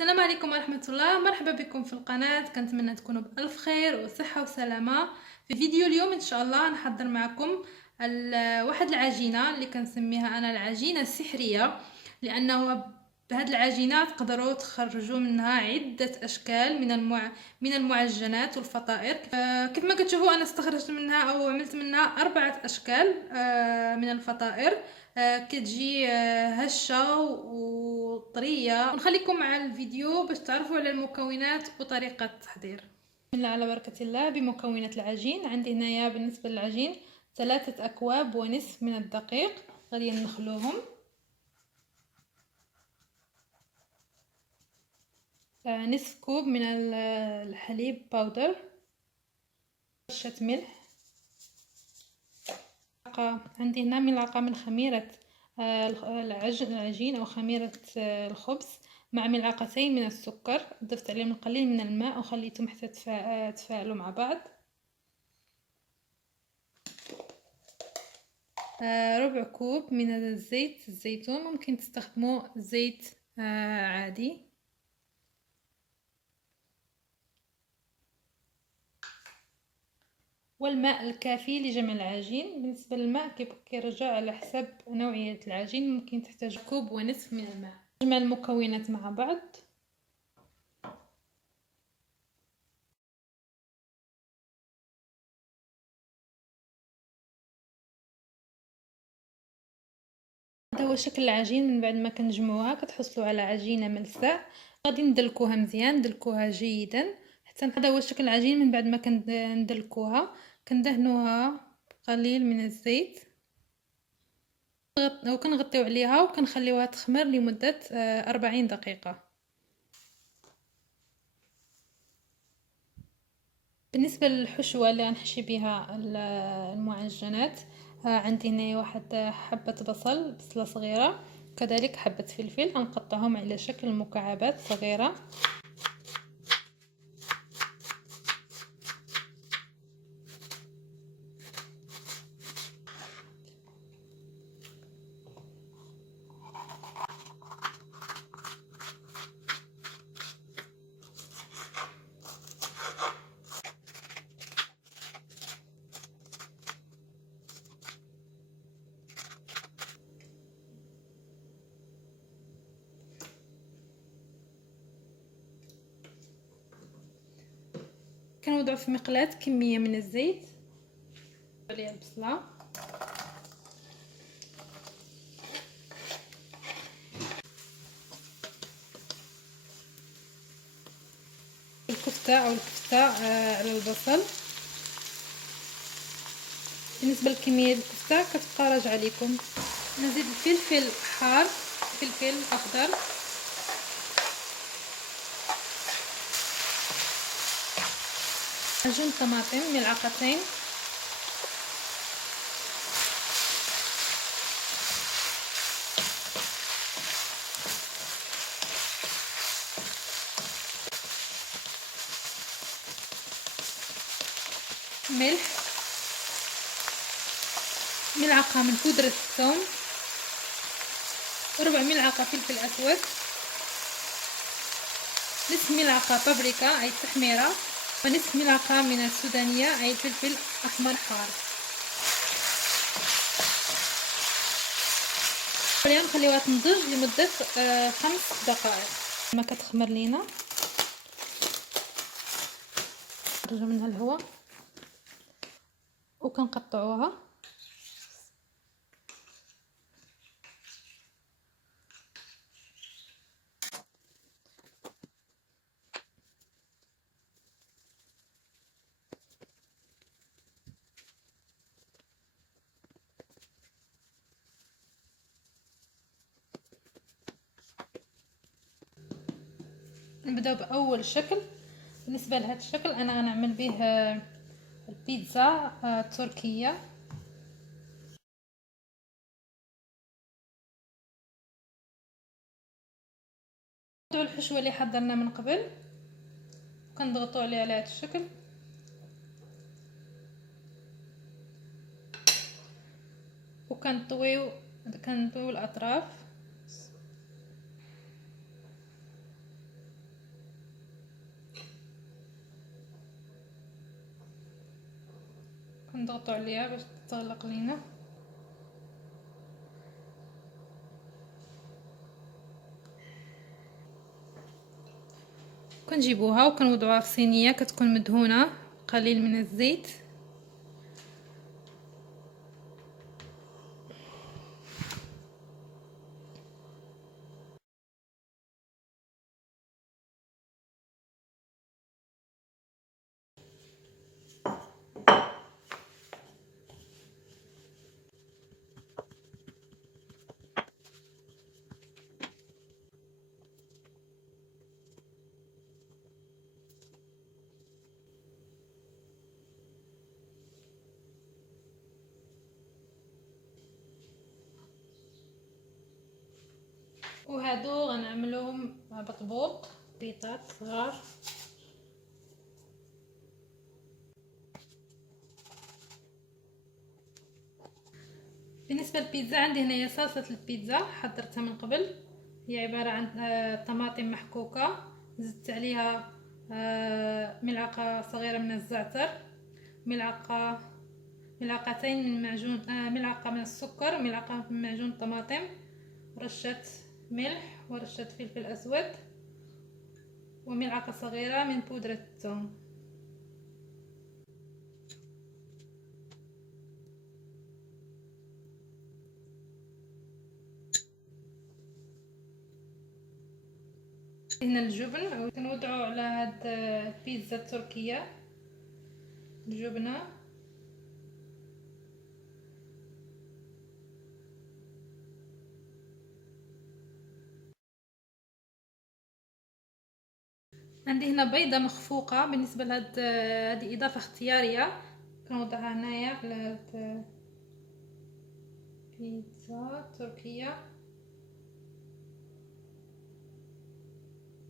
السلام عليكم ورحمة الله. مرحبا بكم في القناة. كنتمنى تكونوا بألف خير وصحة وسلامة. في فيديو اليوم إن شاء الله نحضر معكم واحد العجينة اللي كنسميها أنا العجينة السحرية، لأنه بهاد العجينة تقدروا تخرجوا منها عدة أشكال من المعجنات والفطائر. كيف ما كتشوفوا أنا استخرجت منها أو عملت منها 4 أشكال من الفطائر. كتجي هشة وطرية. ونخليكم مع الفيديو باش تعرفوا على المكونات وطريقة التحضير. بسم الله على بركة الله. بمكونات العجين عندي هنايا بالنسبة للعجين 3 أكواب ونصف من الدقيق، غادي نخلوهم. نصف كوب من الحليب باودر، رشة ملح، عندي هنا ملعقة من خميرة العجين أو خميرة الخبز، مع ملعقتين من السكر. ضفت عليهم القليل من الماء وخليتهم حتى تفاعلوا مع بعض. ربع كوب من الزيت الزيتون، ممكن تستخدموا زيت عادي. والماء الكافي لجمع العجين. بالنسبة للماء كيرجع على حسب نوعية العجين، ممكن تحتاج كوب ونصف من الماء. نجمع المكونات مع بعض. هذا هو شكل العجين من بعد ما كنجمعوها، كتحصلوا على عجينه ملساء. غادي ندلكوها مزيان، ندلكوها جيدا حتى هذا هو شكل العجين من بعد ما كندلكوها. كندهنوها قليل من الزيت وكنغطيو عليها وكنخليوها تخمر لمده 40 دقيقه. بالنسبه للحشوه اللي غنحشي بها المعجنات، عندي هنا واحد حبه بصله صغيره، كذلك حبه فلفل غنقطعهم على شكل مكعبات صغيره. كنوضعوا في مقلاة كمية من الزيت عليها البصلة، الكفتة على البصل. بالنسبة لكمية الكفتة كتبقى راجعة ليكم. نزيد الفلفل حار، فلفل اخضر، معجون طماطم ملعقتين، ملح، ملعقة من بودرة الثوم، وربع ملعقة فلفل اسود، نصف ملعقة بابريكا اي التحميرة، ونصف ملعقة من السودانية اي الفلفل احمر حار. حاليا نخليوها تنضج لمدة 5 دقائق. لما كتخمر لينا نخرجوا منها الهواء وكنقطعوها. نبداو باول شكل. بالنسبه لهذا الشكل انا غنعمل به البيتزا التركيه. نضعوا الحشوه اللي حضرنا من قبل وكنضغطوا عليه على هذا الشكل، وكنطويو الاطراف. كنضغطوا عليها باش تغلق لينا. كنجيبوها وكنوضعوها في صينيه كتكون مدهونه قليل من الزيت. وهادو غنعملوهم بطبوق بيضات صغار. بالنسبه للبيتزا عندي هنايا صلصه البيتزا حضرتها من قبل. هي عباره عن طماطم محكوكه، زدت عليها ملعقه صغيره من الزعتر، ملعقتين من معجون ملعقه من السكر، ملعقه من معجون الطماطم، رشه ملح ورشه فلفل اسود، وملعقه صغيره من بودره الثوم. هنا الجبن كنوضعوا على هاد البيتزا التركيه الجبنه. عندي هنا بيضه مخفوقه. بالنسبه لهاد هذه اضافه اختياريه كنوضعها هنايا على هاد بيتزا تركيه.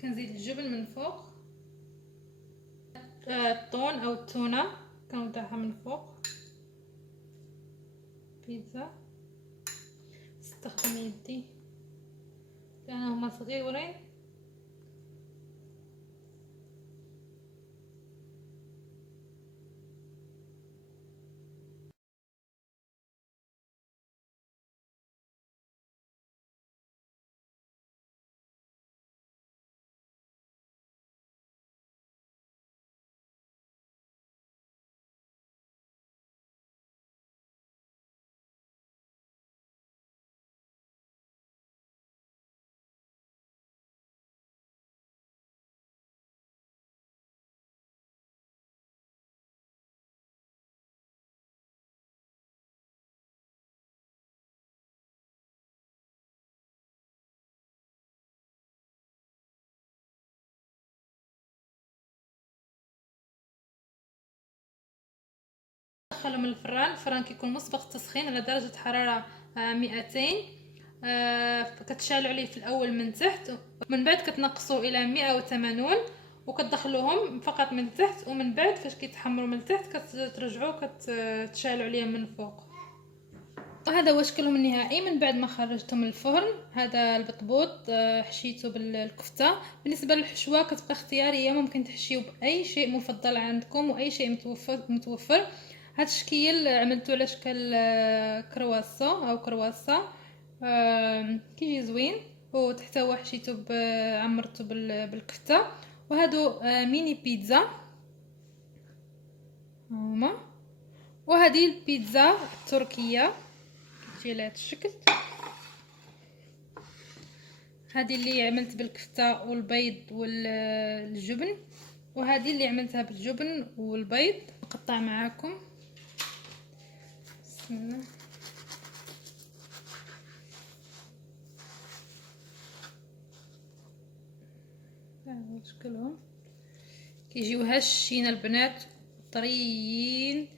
كنزيد الجبن من فوق. الطون او التونه كنوضعها من فوق بيتزا. استخدم يدي لانهما صغيورين. ندخلهم الفران كيكون مسبق التسخين على درجة حرارة 200. كتشعلوا عليه في الاول من تحت، ومن بعد كتنقصوا الى 180 وكتدخلوهم فقط من تحت، ومن بعد فاش كيتحمروا من تحت كترجعوا كتشعلوا عليهم من فوق. وهذا هو شكلهم النهائي من بعد ما خرجته من الفرن. هذا البطبوط حشيته بالكفته. بالنسبه للحشوه كتبقى اختياريه، ممكن تحشيو باي شيء مفضل عندكم واي شيء متوفر. هذا الشكل عملته على شكل كرواسو او كرواسه. كيجي زوين، وتحت هو حشيته عمرته بالكفته. وهادو ميني بيتزا هما. وهذه البيتزا التركيه كتجي على هذا الشكل. هذه اللي عملت بالكفته والبيض والجبن، وهذه اللي عملتها بالجبن والبيض. نقطع معاكم. بسم الله. هذا شكلهم كيجيو هشين البنات طريين،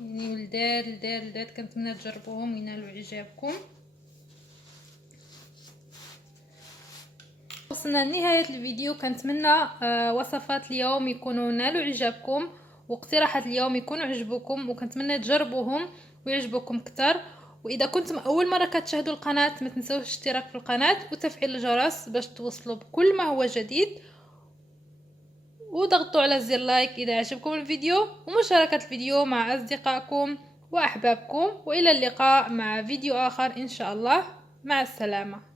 يعني لداد كنتمنى تجربوهم وينالوا اعجابكم. وصلنا لنهاية الفيديو. كنتمنى وصفات اليوم يكونوا نالوا اعجابكم، واقتراحات اليوم يكونوا عجبوكم، وكنتمنى تجربوهم ويعجبوكم اكثر. واذا كنتم اول مره كتشاهدوا القناه ما تنسوش الاشتراك في القناه وتفعيل الجرس باش توصلوا بكل ما هو جديد. وضغطوا على زر لايك إذا عجبكم الفيديو، ومشاركة الفيديو مع أصدقائكم وأحبابكم، وإلى اللقاء مع فيديو آخر إن شاء الله. مع السلامة.